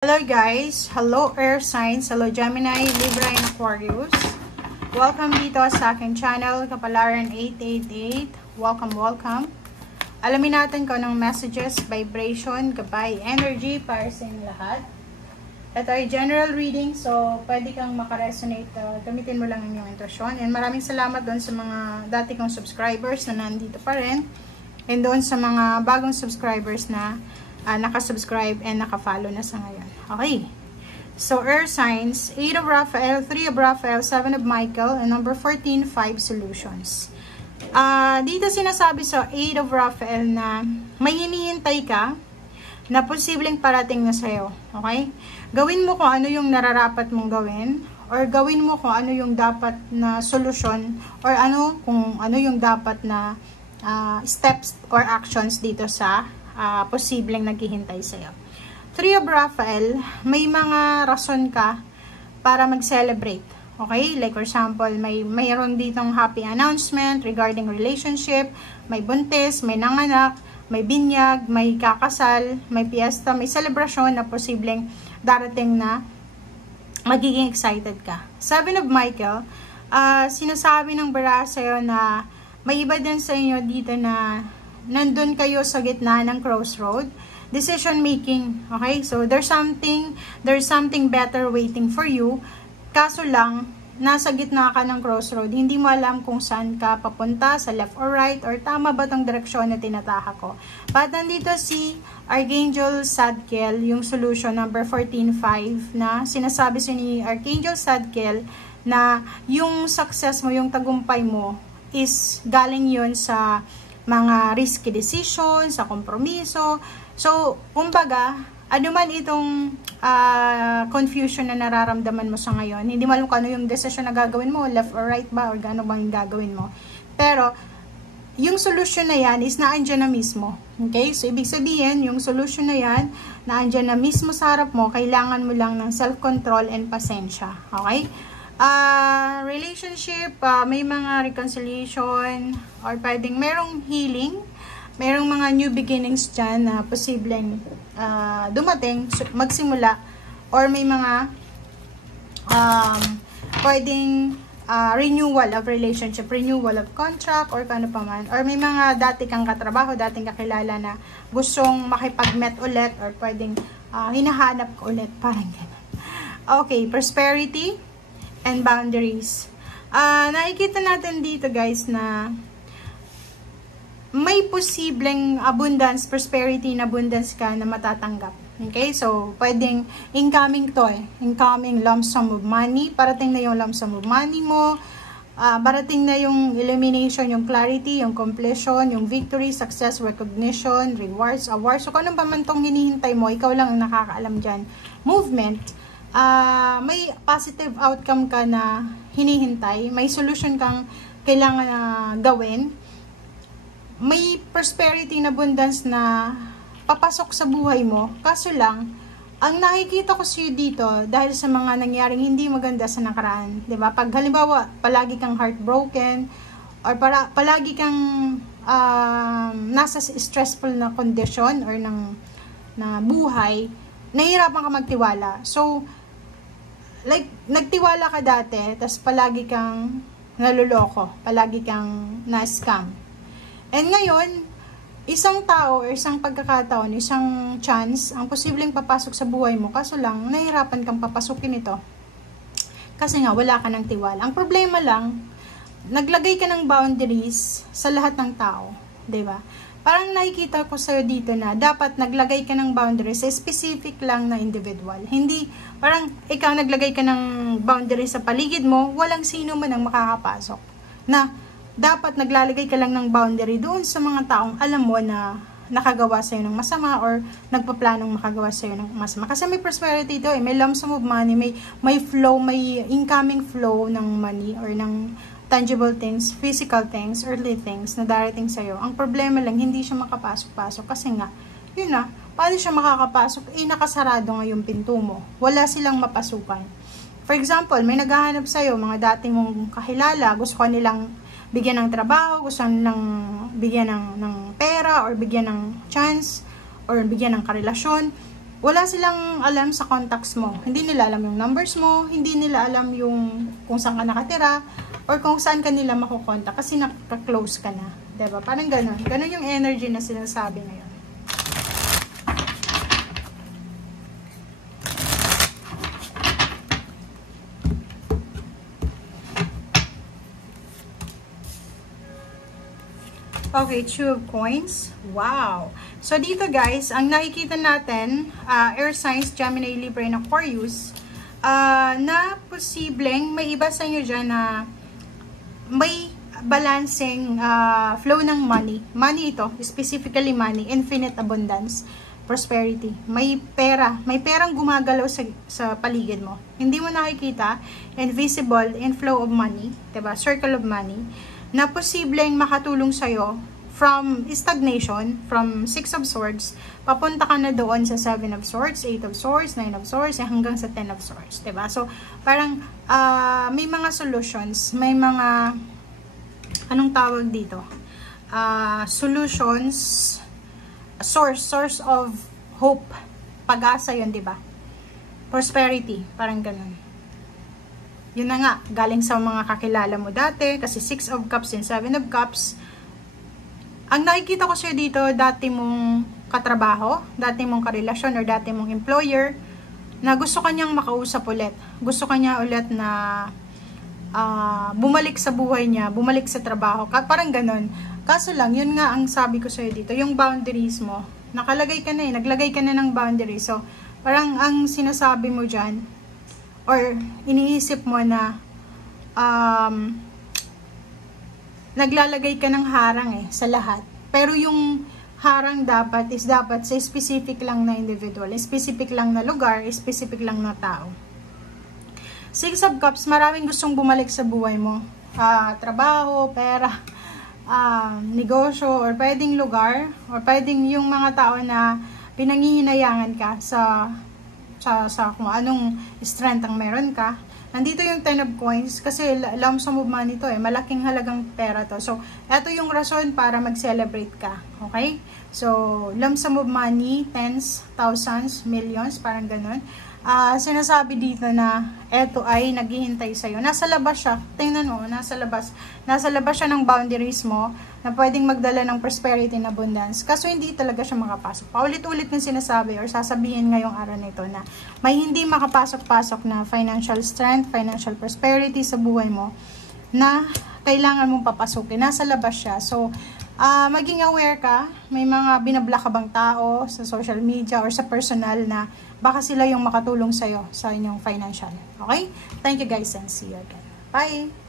Hello guys! Hello Air Signs! Hello Gemini, Libra, and Aquarius! Welcome dito sa aking channel, Kapalaran 888. Welcome! Alamin natin kung anong messages, vibration, gabay, energy para sa inyong lahat. Ito ay general reading, so pwede kang makaresonate. Gamitin mo lang yung intuition. And maraming salamat doon sa mga dati kong subscribers na nandito pa rin. And doon sa mga bagong subscribers na nakasubscribe and nakafollow na sa ngayon. Okay. So, Air Signs, 8 of Raphael, 3 of Raphael, 7 of Michael, and number 14, 5 solutions. Dito sinasabi sa 8 of Raphael na may hinihintay ka na posibleng parating na sa'yo. Okay? Gawin mo kung ano yung nararapat mong gawin, or gawin mo kung ano yung dapat na solusyon, or kung ano yung dapat na steps or actions dito sa posibleng naghihintay sa'yo. 3 of Raphael, may mga rason ka para mag-celebrate. Okay? Like for example, mayroon ditong happy announcement regarding relationship, may buntis, may nanganak, may binyag, may kakasal, may piyesta, may celebration na posibleng darating na magiging excited ka. 7 of Michael, sinasabi ng bara sa'yo na may iba din sa inyo dito na nandun kayo sa gitna ng crossroad, decision making. Okay, so there's something better waiting for you. Kaso lang, nasa gitna ka ng crossroad, hindi mo alam kung saan ka papunta, sa left or right, or tama ba tong direksyon na tinatahak ko. But nandito si Archangel Zadkiel, yung solution number 14.5, na sinasabi si ni Archangel Zadkiel na yung success mo, yung tagumpay mo is galing yun sa mga risky decisions, sa kompromiso. So, kumbaga, ano man itong confusion na nararamdaman mo sa ngayon, hindi mo alam kung ano yung decision na gagawin mo, left or right ba, or gano'n bang yung gagawin mo. Pero, yung solution na yan is naandyan na mismo. Okay? So, ibig sabihin, yung solution na yan, naandyan na mismo sa harap mo, kailangan mo lang ng self-control and pasensya. Okay? Relationship, may mga reconciliation, or pwedeng merong healing, merong mga new beginnings dyan na posibleng dumating, magsimula, or may mga pwedeng renewal of relationship, renewal of contract, or kano pa man, or may mga dati kang katrabaho, dating kakilala na gustong makipag-met ulit, or pwedeng hinahanap ko ulit, parang gano'n. Okay, prosperity and boundaries. Nakikita natin dito guys na may posibleng abundance, prosperity and abundance ka na matatanggap. Okay? So, pwedeng incoming to incoming lump sum of money. Parating na yung lump sum of money mo. Parating na yung elimination, yung clarity, yung completion, yung victory, success, recognition, rewards, awards. So, kung anong pa man tong hinihintay mo, ikaw lang ang nakakaalam dyan. Movement. May positive outcome ka na hinihintay, may solution kang kailangan na gawin, may prosperity na abundance na papasok sa buhay mo. Kaso lang, ang nakikita ko sa'yo dito, dahil sa mga nangyaring hindi maganda sa nakaraan, diba? Pag halimbawa, palagi kang heartbroken, or palagi kang nasa stressful na condition, or na buhay, nahihirapan ka magtiwala. So, like, nagtiwala ka dati, tas palagi kang naluloko, palagi kang na-scam. And ngayon, isang tao, or isang pagkakataon, isang chance, ang posibleng papasok sa buhay mo, kaso lang, nahihirapan kang papasukin ito. Kasi nga, wala ka ng tiwala. Ang problema lang, naglagay ka ng boundaries sa lahat ng tao. Diba? Parang nakikita ko sa'yo dito na dapat naglagay ka ng boundaries sa specific lang na individual. Hindi, parang ikaw naglagay ka ng boundaries sa paligid mo, walang sino man ang makakapasok. Na dapat naglalagay ka lang ng boundary doon sa mga taong alam mo na nakagawa sa'yo ng masama, or nagpaplanong makagawa sa'yo ng masama. Kasi may prosperity ito may lump sum of money, may flow, may incoming flow ng money, or ng tangible things, physical things, earthly things na darating sa'yo. Ang problema lang, hindi siya makapasok-pasok kasi nga, yun na, paano siya makakapasok? Nakasarado nga yung pinto mo. Wala silang mapasukan. For example, may naghahanap sa'yo, mga dating mong kakilala, gusto ka nilang bigyan ng trabaho, gusto nilang bigyan ng pera, or bigyan ng chance, or bigyan ng karelasyon. wala silang alam sa contacts mo. Hindi nila alam yung numbers mo, hindi nila alam yung kung saan ka nakatira, or kung saan ka nila makukontak kasi nakaka-close ka na. Diba? Parang ganun. Ganun yung energy na sinasabi ngayon. Okay, 2 of coins. Wow! So, dito guys, ang nakikita natin, air signs, Gemini, Libra, and Aquarius, na posibleng may iba sa inyo dyan na may balancing flow ng money. Money ito, specifically money, infinite abundance, prosperity. May pera, may perang gumagalaw sa paligid mo. Hindi mo nakikita, invisible inflow of money, diba? Circle of money, na posibleng makatulong sa'yo from stagnation, from 6 of Swords, papunta ka na doon sa 7 of Swords, 8 of Swords, 9 of Swords, hanggang sa 10 of Swords, diba? So, parang may mga solutions, may mga, anong tawag dito? Solutions, source of hope, pag-asa yun, diba? Prosperity, parang ganun. Yun na nga, galing sa mga kakilala mo dati, kasi 6 of Cups and 7 of Cups. Ang nakikita ko sa'yo dito, dati mong katrabaho, dati mong karelasyon, or dati mong employer, na gusto kanyang makausap ulit. Gusto kanya ulit na bumalik sa buhay niya, bumalik sa trabaho. Parang ganun. Kaso lang, yun nga ang sabi ko sa'yo dito, yung boundaries mo. Nakalagay ka na naglagay ka na ng boundaries. So, parang ang sinasabi mo dyan, or iniisip mo na naglalagay ka ng harang sa lahat. Pero yung harang dapat sa specific lang na individual, specific lang na lugar, specific lang na tao. 6 of Cups, maraming gustong bumalik sa buhay mo. Trabaho, pera, negosyo, or pwedeng lugar, or pwedeng yung mga tao na pinangihinayangan ka sa kung anong strength ang meron ka. Nandito yung 10 of Coins kasi lump sum of money to malaking halagang pera to. So, eto yung rason para mag-celebrate ka. Okay? So, lump sum of money, tens, thousands, millions, parang ganun. Sinasabi dito na eto ay naghihintay sa'yo. Nasa labas siya. Tingnan mo, nasa labas. Nasa labas siya ng boundaries mo na pwedeng magdala ng prosperity and abundance. Kaso hindi talaga siya makapasok. Paulit-ulit ng sinasabi or sasabihin ngayong araw na ito na may hindi makapasok-pasok na financial strength, financial prosperity sa buhay mo na kailangan mong papasukin. Nasa labas siya. So, maging aware ka. May mga binablock ka bang tao sa social media or sa personal na baka sila yung makatulong sa'yo sa inyong financial. Okay? Thank you guys and see you again. Bye!